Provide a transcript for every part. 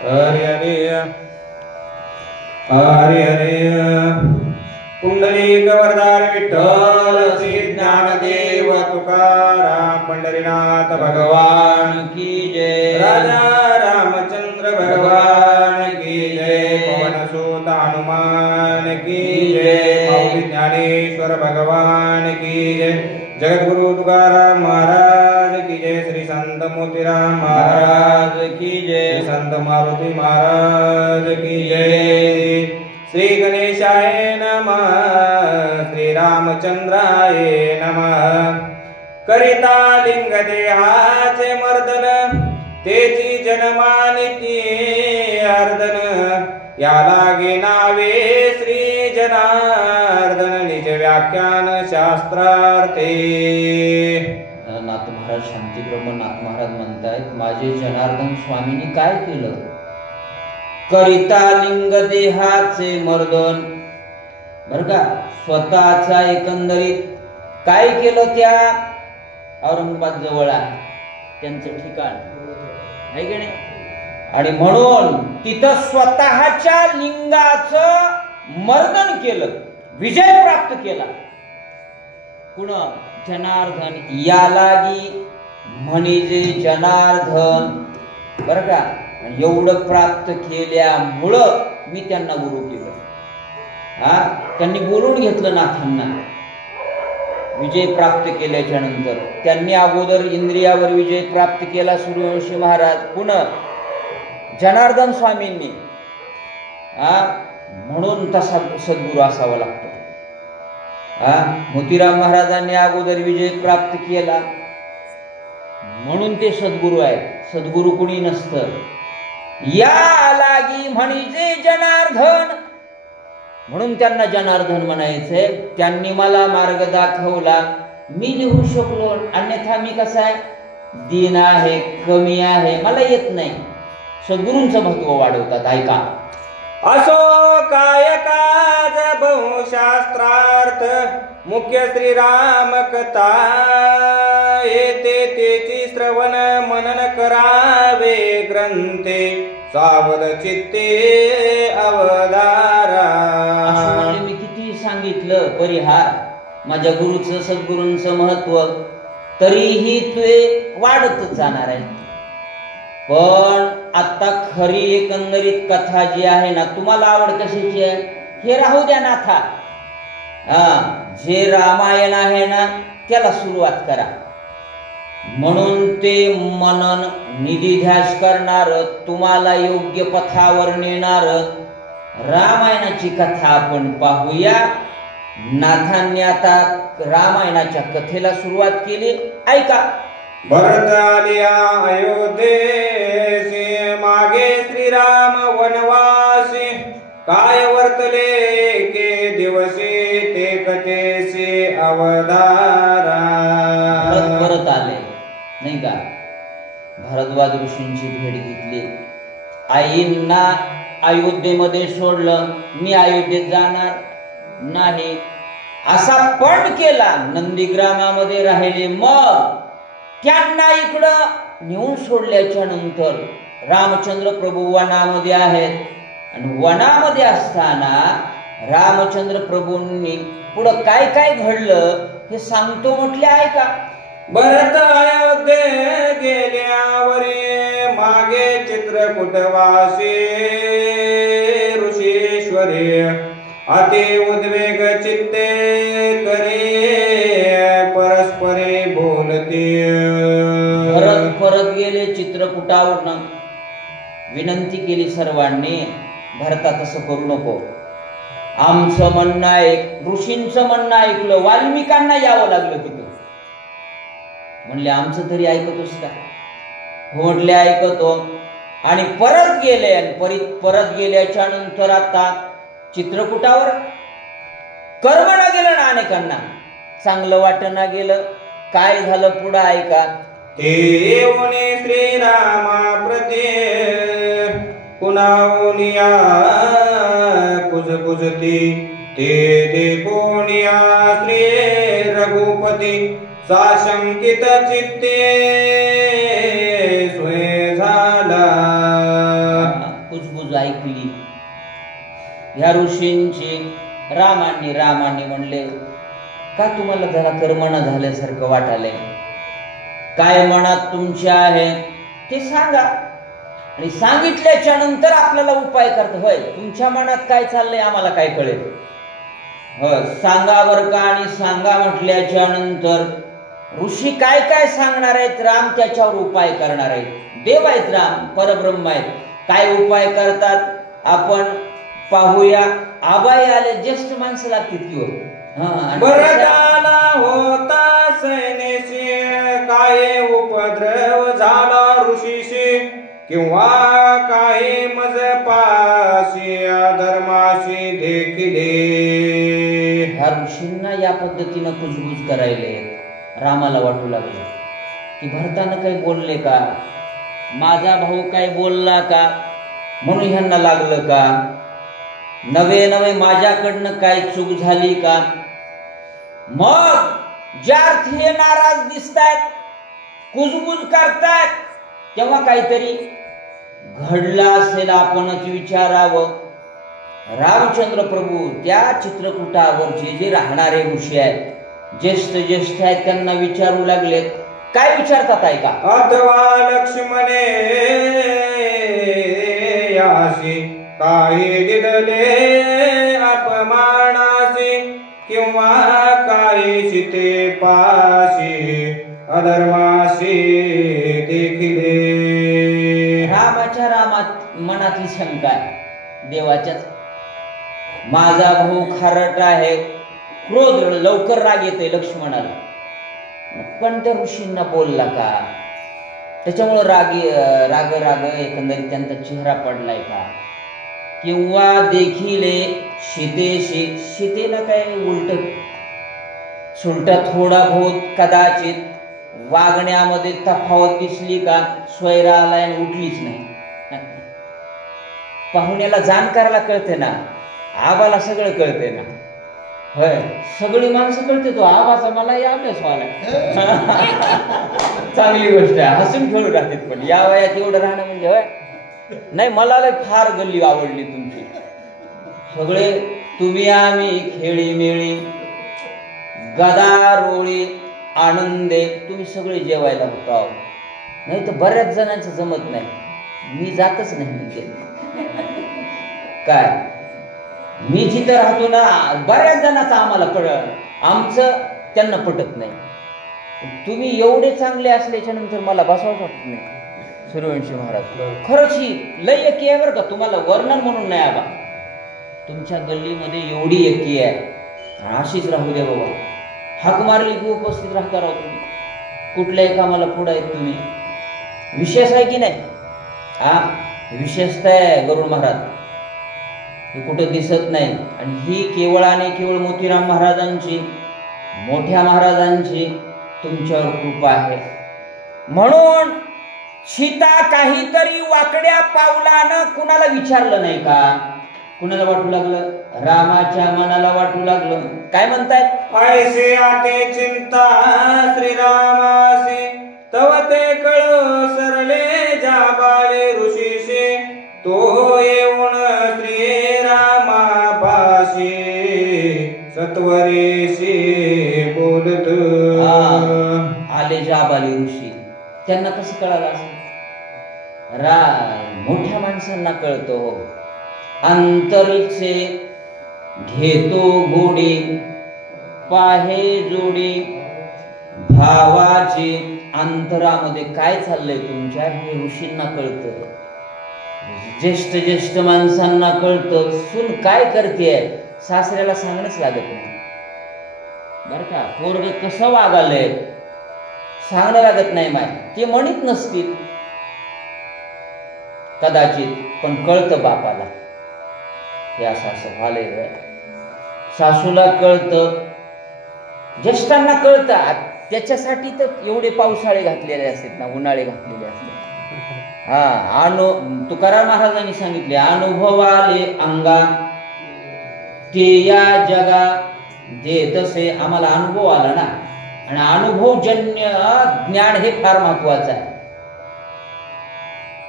हरि हरि हरि हरि पुंडलिक वरदार विठ्ठल श्री ज्ञानदेव तुकाराम पंढरीनाथ भगवान की जय। राजा रामचंद्र भगवान की जय। पवन सुत हनुमान की जय। माऊली ज्ञानेश्वर भगवान की जय। जगद्गुरु तुकाराम महाराज की जय। श्री संत मोतीराम महाराज की जय। संत मारुती महाराज की जय। श्री गणेशाय नमः। श्री रामचंद्राय नमः। करिता लिंग देहाचे मर्दन तेची जन्मानिती अर्दन या लागे नावे श्री जनार्दन निज व्याख्यान शास्त्रार्थे। नाथ महाराज शांतीब्रह्म नाथ महाराज म्हणतायत माझे जनार्दन स्वामींनी काय केलं? करिता लिंग देहाचे मर्दन, बर का, स्वतःचा एकंदरीत काय केलं? त्या औरंगाबाद जवळ आहे त्यांचं ठिकाण आहे की नाही, आणि म्हणून तिथं स्वतःच्या लिंगाचं मर्दन केलं, विजय प्राप्त केला. कुण? जनार्दन. या लागी म्हणजे जनार्दन, बर का. एवढं प्राप्त केल्यामुळं मी त्यांना गुरु केलं. त्यांनी बोलून घेतलं नाथांना. विजय प्राप्त केल्याच्या नंतर त्यांनी अगोदर इंद्रियावर विजय प्राप्त केला सूर्यवंशी महाराज, पुन्हा जनार्दन स्वामींनी. म्हणून तसा सद्गुरू असावा लागतो. मोतीराम महाराजांनी अगोदर विजय प्राप्त केला म्हणून ते सद्गुरू आहेत. सद्गुरू कुणी नसतं. या लागी म्हणजे जनार्दन, म्हणून त्यांना जनार्दन म्हणायचंय. त्यांनी मला मार्ग दाखवला, मी लिहू शकलो. अन्यथा मी कसा आहे, दीन आहे, कमी आहे, मला येत नाही. सद्गुरूंचं महत्व वाढवतात. ऐका. असो काय काज बहुशास्त्रार्थ मुख्य श्रीराम कथा येते तेची श्रवण मनन करावे ग्रंथे सावध चित्ते अवधारा. मी किती सांगितलं परिहार माझ्या गुरुचं सद्गुरूंचं महत्व, तरीही ते वाढतच जाणार आहे. पण आता खरी एकंदरीत कथा जी आहे ना, तुम्हाला आवड कशाची आहे हे राहू द्या नाथा. जे रामायण आहे ना त्याला सुरुवात करा. म्हणून ते मनन निधिध्यास करणार, तुम्हाला योग्य पथावर नेणार रामायणाची कथा आपण पाहूया. नाथांनी आता रामायणाच्या कथेला सुरुवात केली. ऐका. भरत आलिया अयोध्येसी मागे श्रीराम वनवासी काय वर्तले के दिवसी ते कथेसी अवधारा. परत आले नाही का, भारद्वाज ऋषींची भेट घेतली. आईंना अयोध्येमध्ये सोडलं, मी अयोध्येत जाणार नाही असा पण केला. नंदीग्रामामध्ये राहिले. मग त्यांना इकडं नेऊन सोडल्याच्या नंतर रामचंद्र प्रभू वनामध्ये आहेत, आणि वनामध्ये असताना रामचंद्र प्रभूंनी पुढं काय काय घडलं हे सांगतो म्हटले. ऐका. भरत अयोध्ये गेल्यावरी मागे चित्रकूटवासी ऋषीश्वरी अति उद्वेग चित्ते करे परस्परे बोलते. परत गेले चित्रकूटावरनं. विनंती केली सर्वांनी, भरता तसं करू नको, आमचं म्हणणं ऐक. ऋषींचं म्हणणं ऐकलं. वाल्मिकांना यावं लागलं तिथं. म्हणले आमचं तरी ऐकतोस का? हो म्हटले ऐकतो. आणि परत गेले. आणि परत गेल्याच्या नंतर आता चित्रकूटावर कर्मणा गेलं ना, अनेकांना चांगलं वाटना गेलं. काय झालं पुढं ऐका. ते येऊने श्रीरामा प्रती कुणावनिया कुजकुजती ते देखोनिया श्री रघुपती साशंकित चित्ते सोय झाला. न्यूज ऐकली ह्या ऋषींची, रामांनी म्हणले, का तुम्हाला जरा कर्मणा झाल्यासारखं वाटालंय? काय मनात तुमच्या आहे ते सांगा, आणि सांगितल्याच्या नंतर आपल्याला उपाय करता. होय, तुमच्या मनात काय चाललंय आम्हाला काय कळेल? होय, सांगा बर का. आणि सांगा म्हटल्याच्या नंतर ऋषी काय काय सांगणार आहेत, राम त्याच्यावर उपाय करणार आहेत. देव आहेत राम, परब्रह्म आहेत. काय उपाय करतात आपण पाहूया. आबाई आले, ज्येष्ठ माणसं लागतील की हो. बरदाना होता सैनेशी, काय उपद्रव झाला ऋषीशी, किंवा काही मजपाशी अधर्माशी देखिले. ह्या ऋषींना या पद्धतीनं कुजबुज करायले. रामाला वाटू लागलं की भरतानं काही बोलले का, माझा भाऊ काय बोलला का, म्हणून ह्यांना लागलं का, नवे माझ्याकडनं काय चूक झाली का. मग ज्या अर्थी हे नाराज दिसतायत, कुजबुज करतायत, तेव्हा काहीतरी घडलं असेल आपणच विचारावं. रामचंद्र प्रभू त्या चित्रकूटावर जे राहणारे ऋषी आहेत, ज्येष्ठ आहेत, त्यांना विचारू लागलेत. काय विचारतात ऐका. अथवा लक्ष्मणे यासी काही दिदले अपमानासी, किंवा काही सीते पाशी अधर्माशी देखिले. रामात मनातली शंका आहे देवाच्याच. माझा भाऊ खारट आहे, क्रोध लवकर राग येतोय लक्ष्मणाला, पण त्या ऋषींना बोलला का, त्याच्यामुळं राग एकंदरीत त्यांचा चेहरा पडलाय का. किंवा देखिले सीतेशी, सीतेला काय उलट सुलट थोडा बहुत कदाचित वागण्यामध्ये तफावत दिसली का, स्वैरा आलाय आणि उठलीच नाही. पाहुण्याला जाणकाराला कळते ना, आबाला सगळं कळते ना. होय, सगळी माणसं कळते, तो आबाचा मला या अभ्यास व्हायला चांगली गोष्ट आहे. हसून खेळू राहतात, पण या वयात एवढं राहणं म्हणजे होय. नाही, मला फार गल्ली आवडली तुमची. सगळे तुम्ही आम्ही खेळी मेळी गदारोळी आनंदे तुम्ही सगळे जेवायला होतो. नाही तर बऱ्याच जणांचं जमत नाही, मी जातच नाही म्हणजे. काय मी जिथं राहतो ना, बऱ्याच जणांचं आम्हाला आमचं त्यांना पटत नाही. तुम्ही एवढे चांगले असल्याच्या नंतर मला बसवाच वाटत नाही. सूर्यवंशी महाराज खरंच ही लय एकी आहे बरं का, तुम्हाला वर्णन म्हणून नाही आबा. तुमच्या गल्लीमध्ये एवढी एकी आहे, अशीच राहू दे बाबा. हाक मारली की उपस्थित राहता राहू तुम्ही, कुठल्याही कामाला पुढे आहेत तुम्ही. विशेष आहे की नाही? विशेषता आहे गरुड महाराज, हे कुठं दिसत नाही. आणि ही केवळ आणि केवळ मोतीराम महाराजांची, मोठ्या महाराजांची तुमच्यावर कृपा आहे. म्हणून सीता काहीतरी वाकड्या पावलानं कुणाला विचारलं नाही का, कुणाला वाटू लागलं, रामाच्या मनाला वाटू लागलं. काय म्हणतायत? ऐसे आते चिंता श्रीरामासे, तव ते कळ सरले जाबाले ऋषीसे, तो येऊन श्रीरामा पाशी सत्वरेशी बोलत. आले जाबाले ऋषी, त्यांना कसं कळालं असेल? मोठ्या माणसांना कळतो. अंतरीचे घेतो गोडी, पाहे जोडी भावाची. अंतरामध्ये काय चाललंय तुमच्या हे ऋषींना कळतं, ज्येष्ठ माणसांना कळतं. सून काय करते सासऱ्याला सांगणंच लागत नाही बर का. पोरग कसं वागालंय सांगणं लागत नाही. माय ते म्हणत नसतील कदाचित, पण कळतं बापाला हे असं व्हालंय. सासूला कळतं, ज्येष्ठांना कळतं. त्याच्यासाठी तर एवढे पावसाळे घातलेले असतात ना, उन्हाळे घातलेले असतात. तुकाराम महाराजांनी सांगितले, अनुभवाले अंगा ते या जगा जे तसे. आम्हाला अनुभव आला ना, आणि अनुभवजन्य ज्ञान हे फार महत्वाचं आहे.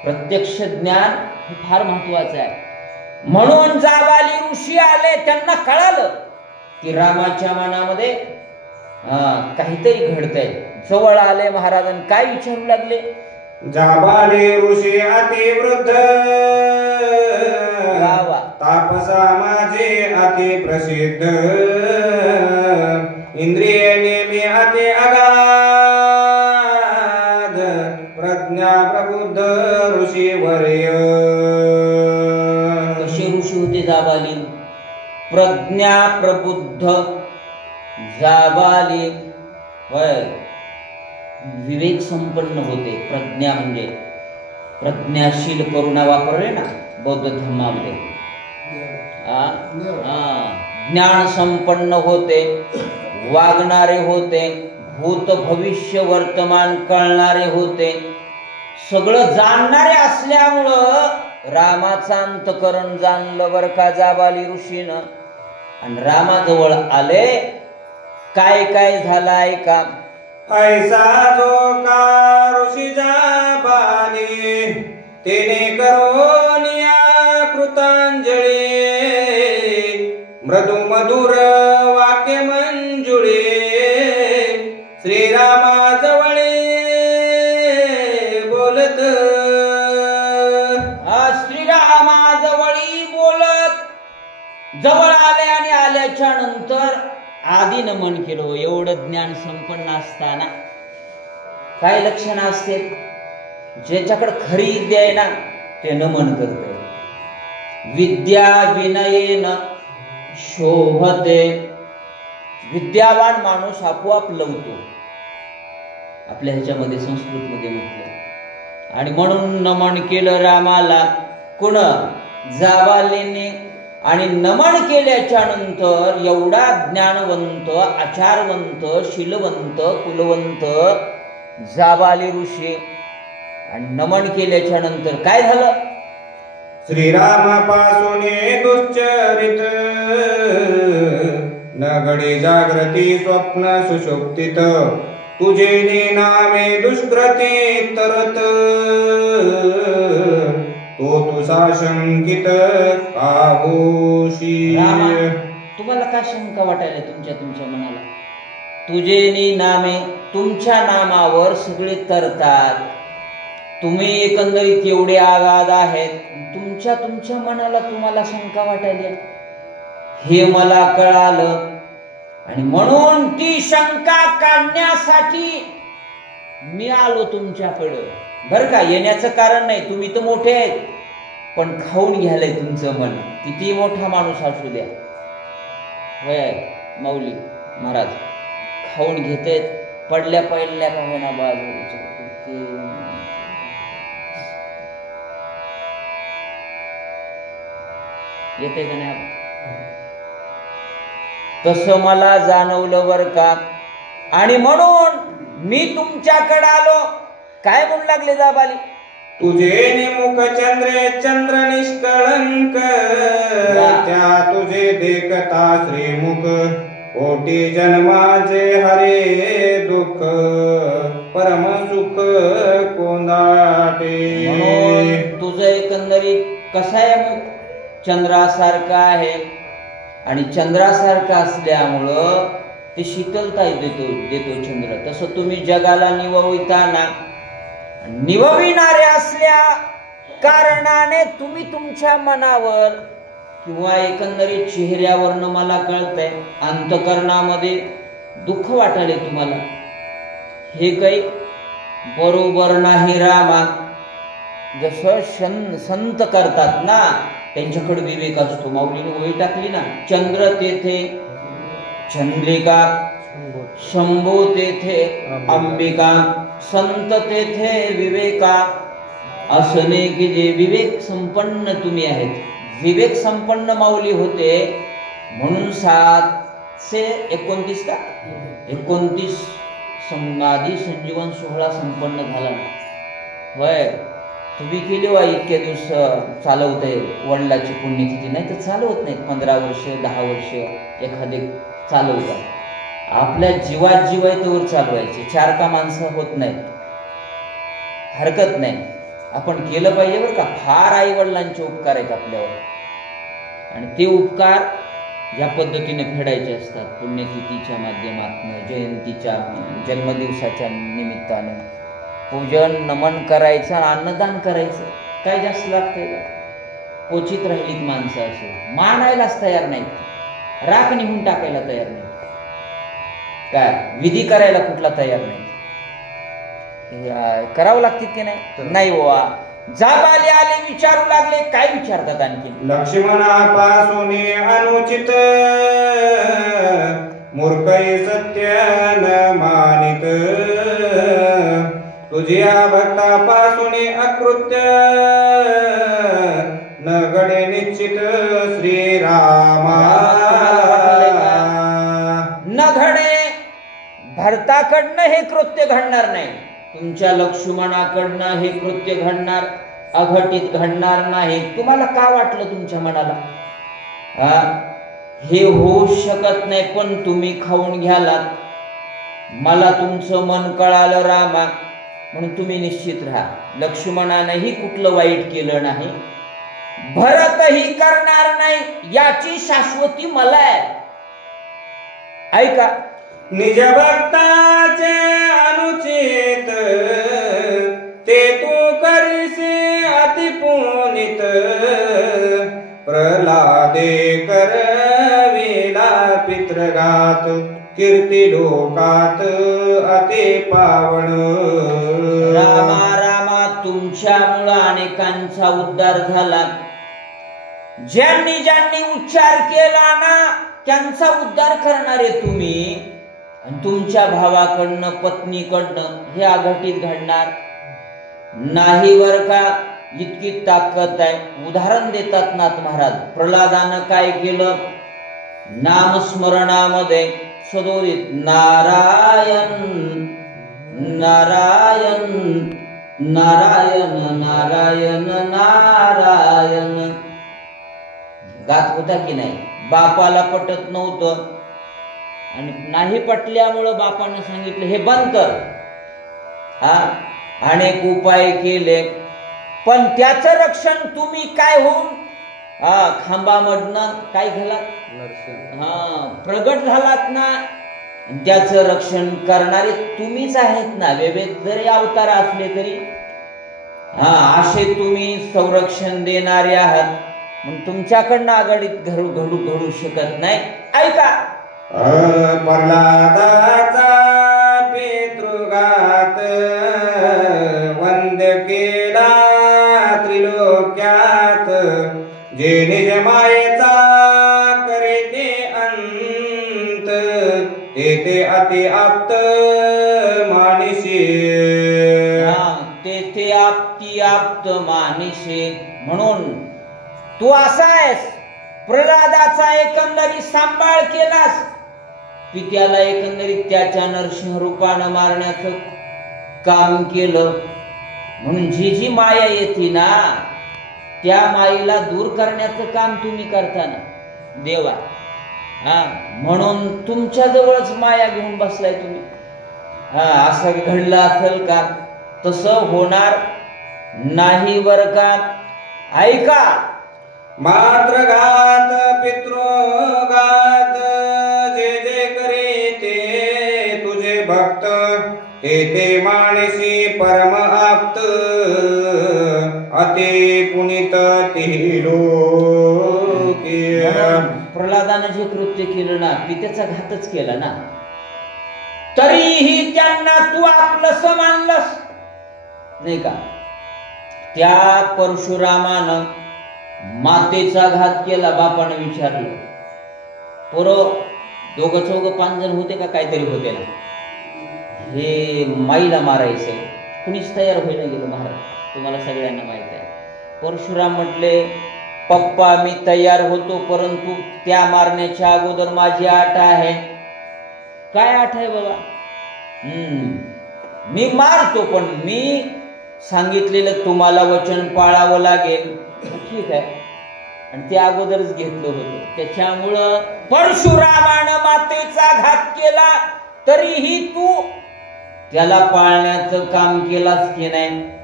प्रत्यक्ष ज्ञान हे फार महत्वाचं आहे. म्हणून जाबाली ऋषी आले, त्यांना कळालं की रामाच्या मनामध्ये काहीतरी घडतंय. जवळ आले महाराजांनी काय विचारू लागले. जाबाली ऋषी अतिवृद्ध तापसा माझे अति प्रसिद्ध इंद्रिय नेमी अति अगाध प्रज्ञा प्रबुद्ध ऋषी वर्य. कसे ऋषी होते जाबाली. प्रज्ञा प्रबुद्ध जाबाली होय, विवेक संपन्न होते. प्रज्ञा म्हणजे प्रज्ञाशील करुणा वापरले ना बौद्ध धर्मामध्ये. ज्ञान संपन्न होते, वागणारे होते, भूत भविष्य वर्तमान कळणारे होते, सगळं जाणणारे असल्यामुळं रामाचं अंतकरण जाणलं बर का जाबाली ऋषीनं. आणि रामाजवळ आले. काय काय झालाय का. ऐसा जो का ऋषी जाबाली तेने करोनिया कृतांजली मृदु मधुर वाक्य मंजुळे श्रीरामाजवळे बोलत. श्रीरामाजवळी बोलत जवळ आले आणि आल्याच्या नंतर आधी नमन केलं. एवढं ज्ञान संपन्न असताना काय लक्षण असते. ज्याच्याकडे खरी विद्या आहे ना ते नमन करते. विद्या विनयेन शोभते. विद्यावान माणूस आपोआप लवतो आपल्या ह्याच्यामध्ये संस्कृतमध्ये म्हटलं. आणि म्हणून नमन केलं रामाला कोण जाबालीने. आणि नमन केल्याच्या नंतर एवढा ज्ञानवंत आचारवंत शीलवंत कुलवंत जाबाली ऋषी. आणि नमन केल्याच्या नंतर काय झालं. श्रीरामापासून दुश्चरित न घडे जागृती स्वप्न सुषुप्तित तुझे नामे दुष्कृती तरत तो तुझा शंकित काहोशी. तुम्हाला काय शंका वाटायला तुमच्या मनाला. तुझे नामे, तुमच्या नामावर सगळे तरतात. तुम्ही एकंदरीत एवढे आगाध आहेत, तुमच्या मनाला तुम्हाला शंका वाटायला. हे मला कळालं. आणि म्हणून ती शंका काढण्यासाठी मी आलो तुमच्याकडं बर का. येण्याचं कारण नाही, तुम्ही तर मोठे आहेत, पण खाऊन घ्यायलंय तुमचं मन. किती मोठा माणूस असू द्या होय माऊली महाराज खाऊन घेतेत. पडल्या पडल्या का होईना बाजू येते का नाही. तसं मला जाणवलं बर का. आणि म्हणून मी तुमच्याकडे आलो. काय म्हणू लागले जाबाली. तुझे निमुख चंद्रे चंद्र निष्कळंक त्या तुझे देखता श्रीमुख कोटी जन्माचे हरे दुःख परम सुख कोंदाटे. तुझं एकंदरीत कसं आहे मुख चंद्रासारखं आहे. आणि चंद्रासारखं असल्यामुळं ते शीतलता देतो चंद्र. तसं तुम्ही जगाला निवविताना निवविणारे असल्या कारणाने तुम्ही तुमच्या मनावर किंवा एकंदरीत चेहऱ्यावरनं मला कळतंय अंतकरणामध्ये दुःख वाटायले तुम्हाला. हे काही बरोबर नाही रामा. जसं संत करतात ना त्यांच्याकडे विवेक असतो. माऊलीने वही टाकली ना. चंद्र तेथे चंद्रिका, शंभू तेथे अंबिका, संत तेथे विवेका. असणे की जे विवेक संपन्न तुम्ही आहेत. विवेक संपन्न माऊली होते म्हणून 729 का 29 समाधी संजीवन सोहळा संपन्न झाला होय. तुम्ही केली वा इतक्या दिवस चालवत आहे वडिलाची पुण्यतिथी. नाही तर चालवत नाहीत. 15 वर्ष 10 वर्ष एखादे चालवतात. आपल्या जीवात जीव आहे तोवर चालवायचे. 4 का माणसं होत नाहीत. हरकत नाही. आपण केलं पाहिजे बरं का. फार आई वडिलांचे उपकार आहेत आपल्यावर, आणि ते उपकार या पद्धतीने फेडायचे असतात. पुण्यतिथीच्या माध्यमातून, जयंतीच्या, जन्मदिवसाच्या निमित्तानं पूजन नमन करायचं, अन्नदान करायचं. काय जास्त लागतंय का? क्वचित राहिलीत माणसं असे मानायलाच तयार नाहीत, राख निघून टाकायला तयार नाही, काय विधी करायला कुठला तयार नाही. करावं लागतील की नाही बाबा. जाब आले आले विचारू लागले. काय विचारतात आणखी? लक्ष्मणापासून अनुचित मूर्खई सत्य न मानित, तुझ्या भक्तापासून अकृत्य न घडे निश्चित श्रीरामा. न घडे, भरताकडनं हे कृत्य घडणार नाही, तुमच्या लक्ष्मणाकडनं हे कृत्य घडणार, अघटित घडणार नाही. तुम्हाला का वाटलं तुमच्या मनाला हे होऊ शकत नाही? पण तुम्ही खाऊन घ्यालात. मला तुमचं मन कळालं रामा, म्हणून तुम्ही निश्चित राहा. लक्ष्मणानेही कुठलं वाईट केलं नाही, भरतही करणार नाही, याची शाश्वती मला आहे. ऐका, निज भक्ताचे अनुचित ते तू करीसी अतिपुनित, प्रल्हादे करविला पितृघात, कीर्ती लोकात अति पावन. रामा रामा, तुमच्यामुळं अनेकांचा उद्धार झाला. ज्यांनी ज्यांनी उच्चार केला ना, त्यांचा उद्धार करणारे तुम्ही. आणि तुमच्या भावाकडनं, पत्नीकडनं हे अघटित घडणार नाही बर का. इतकी ताकद आहे. उदाहरण देतात नाथ महाराज. प्रल्हादानं काय केलं? नामस्मरणामध्ये सदोदित नारायण नारायण नारायण नारायण नारायण गात होता की नाही? बापाला पटत नव्हतं, आणि नाही पटल्यामुळं बापानं सांगितलं हे बंद कर. अनेक उपाय केले, पण त्याचं रक्षण तुम्ही काय होऊन खांबामधनं काय झालात? प्रगट झालात ना. त्याचं रक्षण करणारे तुम्हीच आहेत ना. विविध जरी अवतार असले तरी असे तुम्ही संरक्षण देणारे आहात. मग तुमच्याकडनं आघाडीत घडू शकत नाही. ऐका, प्रल्हादाचा पितृघात वंद्य केला त्रिलोक्यात, जे निज मायेचा करे ते अंत, तेथे अति आप्त मानिशी. तेथे आपती आप्त मानिशी. म्हणून तू असा आहेस, प्रल्हादाचा एकंदरीत सांभाळ केलास, पित्याला एकंदरीत त्याच्या नरसिंह रूपानं मारण्याचं काम केलं. म्हणून जी जी माया येते ना, त्या मायेला दूर करण्याचं काम तुम्ही करताना देवा. म्हणून तुमच्या जवळच माया घेऊन बसलाय तुम्ही. असं घडलं असेल का? तसं होणार नाही बर का. ऐका, मात्र घात पितृघात जे जे करे ते तुझे भक्त, तेथे मानसी परम आप्त, अति पुनित तिलोकी. प्रल्हादानं जे कृत्य केलं ना, पित्याचा घातच केला ना, तरीही त्यांना तू आपलंस मानलंस नाही का. त्या परशुरामानं मातेचा घात केला. बापानं विचारलं, पोरं 2-4 5 जण होते का काहीतरी होते ना, हे माईला मारायचं. कुणीच तयार व्हायला गेलं महाराज, तुम्हाला सगळ्यांना माहित आहे. परशुराम म्हटले, पप्पा मी तयार होतो, परंतु त्या मारण्याच्या अगोदर माझी आठ आहे. काय आठ आहे बाबा? मी मारतो, पण मी सांगितलेलं तुम्हाला वचन पाळावं लागेल. ठीक आहे. आणि ते अगोदरच घेतलं होतं. त्याच्यामुळं परशुरामानं मातेचा घात केला, तरीही तू त्याला पाळण्याचं काम केलास की नाही.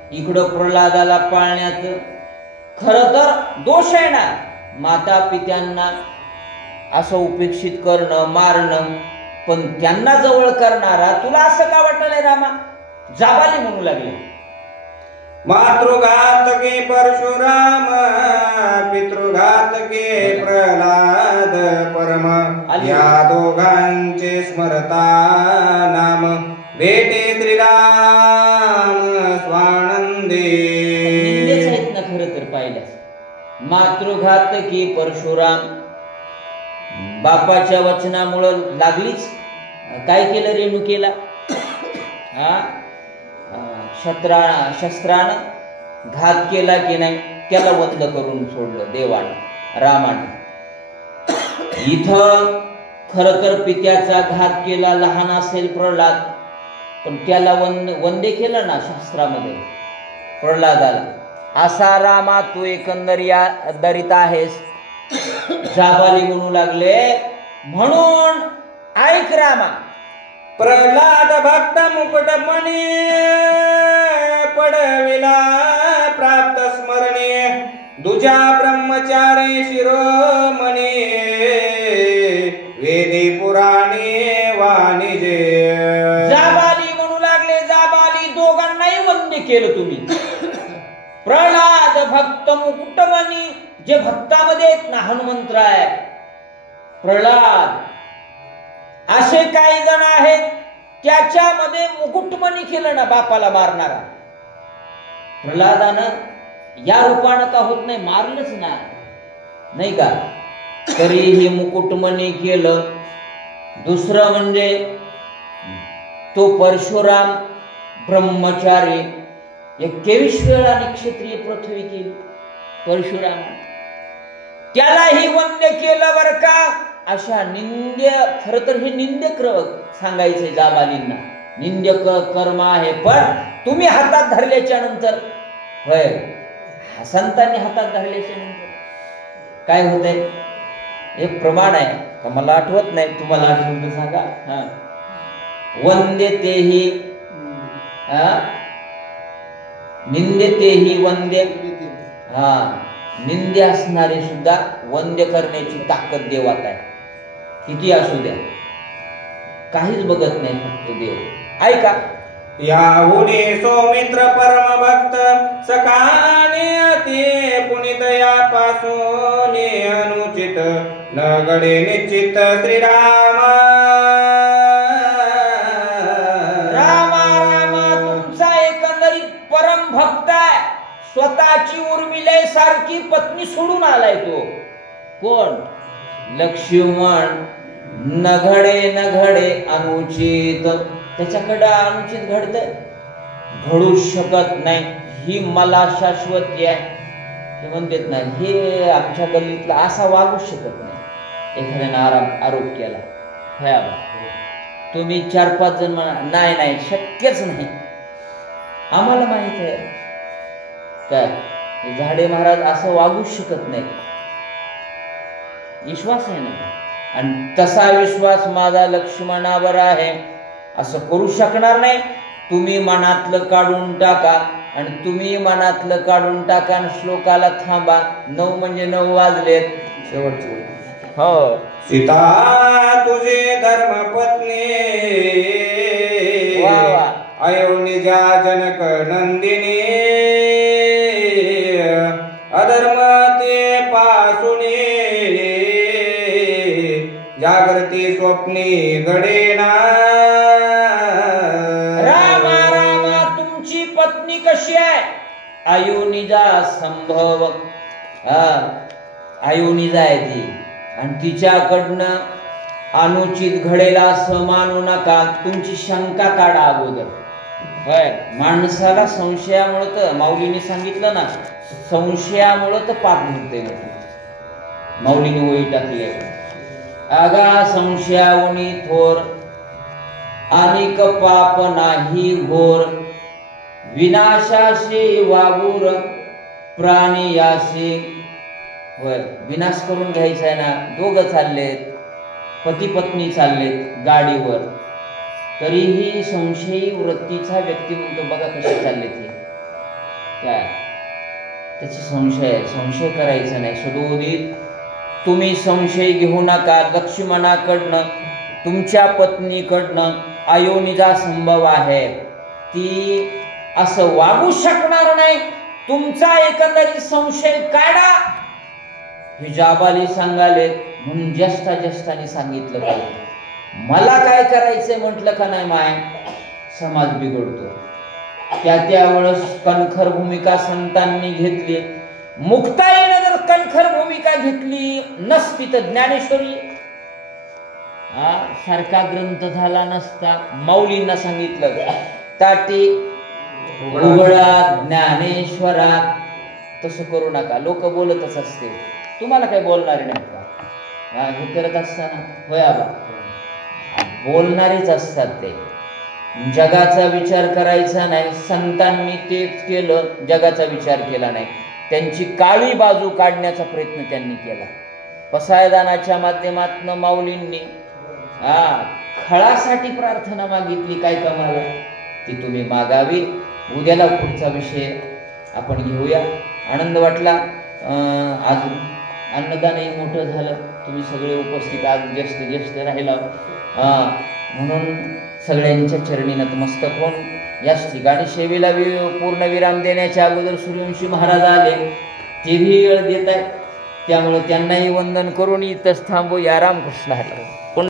इकडं प्रल्हादाला पाळण्यात खरं तर दोष आहे ना, माता पित्यांना असं उपेक्षित करणं, मारणं, पण त्यांना जवळ करणारा तुला असं का वाटलंय रामा? जाबाली म्हणू लागले. मातृघातके परशुराम, पितृघातके प्रल्हाद परम, या दोघांचे स्मरता नाम, भेटे श्रीराम स्वानंदे. निंदेच आहेत ना खरं तर पाहिल्यास. मातृघातकी परशुराम, बापाच्या वचनामुळं लागलीच. काय केलं रेणुकेला? शस्त्रानं घात केला की नाही, त्याला वध करून सोडलं देवानं, रामानं. इथं खर तर पित्याचा घात केला, लहान असेल प्रल्हाद, पण त्याला वंदे केलं ना शास्त्रामध्ये प्रल्हादाला. असा रामा तू एकंदरीत आहेस. जाबाली म्हणू लागले. म्हणून ऐक रामा, प्रल्हाद भक्त मुकुट मणी, पडविला प्राप्त स्मरणे, दुजा ब्रह्मचारी शिरोमणी, वेदी पुराणे वाणिजे. जाबाली म्हणू लागले. जाबाली दोघांनाही वंदे केलं तुम्ही. प्रल्हाद भक्त मुकुटमणी, जे भक्तामध्ये आहेत ना, हनुमंतराय, प्रल्हाद, असे काही जण आहेत त्याच्यामध्ये मुकुटमणी केलं ना बापाला मारणारा. प्रल्हादानं या रूपानं का होत नाही, मारलंच ना, नाही का? तरीही मुकुटमणी केलं. दुसरं म्हणजे तो परशुराम ब्रह्मचारी, 21 वेळा क्षत्रिय पृथ्वी केली परशुराम, त्यालाही वंद्य केलं बर का. अशा निंद्य, खर तर हे निंद्य सांगायचंय जाबालींना, निंद्य कर्म आहे. पण तुम्ही हातात धरल्याच्या नंतर, होय, संतांनी हातात धरल्याच्या नंतर काय होतंय? एक प्रमाण आहे का, मला आठवत नाही, तुम्हाला आठवत सांगा. वंद्यतेही निंद्यतेही वंद्य. निंद्य असणारे सुद्धा वंद्य करण्याची ताकद देवात आहे. किती असू द्या, काहीच बघत नाही फक्त देव. ऐका, याहुने सौमित्र परम भक्त, सकाने अति पुनित, यापासून अनुचित, न घडे निश्चित श्रीरामा. रामा रामा तुमचा एकंदरीत परम भक्त आहे. स्वतःची उर्मिले सारखी पत्नी सोडून आलाय तो. कोण? लक्ष्मण. न घडे अनुचित, त्याच्याकडे अनुचित घडतंय, घडू शकत नाही. ही मला शाश्वती आहे. ते म्हणतात ना, हे आमच्या गल्लीतला असा वागू शकत नाही. एखाद्याने आरोप केला, तुम्ही 4-5 जण म्हणा, नाही शक्यच नाही. आम्हाला माहित आहे काय, झाडे महाराज असं वागू शकत नाही. विश्वास आहे ना, आणि तसा विश्वास माझा लक्ष्मणावर आहे. असं करू शकणार नाही. तुम्ही मनातलं काढून टाका, आणि तुम्ही मनातलं काढून टाका, आणि श्लोकाला थांबा. 9 म्हणजे 9 वाजलेत. शेवटचे. हो, सीता तुझे धर्मपत्नी, अयोनिजा जनक नंदिनी, अधर्म ते पासूने, जागृती स्वप्नी घडेना. रामा रामा तुमची पत्नी कशी आहे? अयोनिजा संभव. अयोनिजा आहे ती, आणि तिच्याकडनं अनुचित घडेल असं मानू नका. तुमची शंका काढा अगोदर. होय, माणसाला संशयामुळे, तर माऊलीने सांगितलं ना, संशयामुळे तर पाप घडते. माऊलीने वही टाकली आहे, आगा संशयावनी थोर, अनेक पाप नाही घोर, विनाशाशी वागूर प्राणियाशी. होय, विनाश करून घ्यायचा आहे ना. दोघं चाललेत, पती पत्नी चाललेत गाडीवर, तरीही संशयी वृत्तीचा व्यक्ती म्हणतो, बघा कसे चाललेत हे. काय त्याचे संशय करायचा नाही. सदोदित तुम्ही संशय घेऊ नका. लक्ष्मणाकडनं तुमच्या पत्नीकडनं अयोनिजा संभव आहे, ती असं वागू शकणार नाही. तुमचा एकंदरीत संशय काढा. हे जाबाली सांगाले म्हणून ज्येष्ठाने सांगितलं पाहिजे. मला काय करायचंय म्हटलं का नाही माय, समाज बिघडतो. त्यावेळेस कणखर भूमिका संतांनी घेतली. मुक्ताईने जर कणखर भूमिका घेतली नसती तर ज्ञानेश्वरी सारखा ग्रंथ झाला नसता. माऊलींना सांगितलं ताटी उघडा ज्ञानेश्वरा, तसं करू नका. लोक बोलतच असते, तुम्हाला काही बोलणारे नाही का? हे करत असताना होय आबा, बोलणारेच असतात ते. जगाचा विचार करायचा नाही. संतांनी तेच केलं, जगाचा विचार केला नाही. त्यांची काळी बाजू काढण्याचा प्रयत्न त्यांनी केला. पसायदानाच्या माध्यमातून माऊलींनी खळासाठी प्रार्थना मागितली. काय कमावं ती तुम्ही मागावी. उद्याला पुढचा विषय आपण घेऊया. आनंद वाटला. आज अन्नदानही मोठं झालं. तुम्ही सगळे उपस्थित आज ज्येष्ठ राहिला म्हणून सगळ्यांच्या चरणी नतमस्तक होऊन याच ठिकाणी सेवेला पूर्ण विराम देण्याच्या अगोदर सूर्यवंशी महाराज आले, तेही वेळ देत आहेत. त्यामुळे त्यांनाही वंदन करून इथंच थांबू. या रामकृष्ण हरी.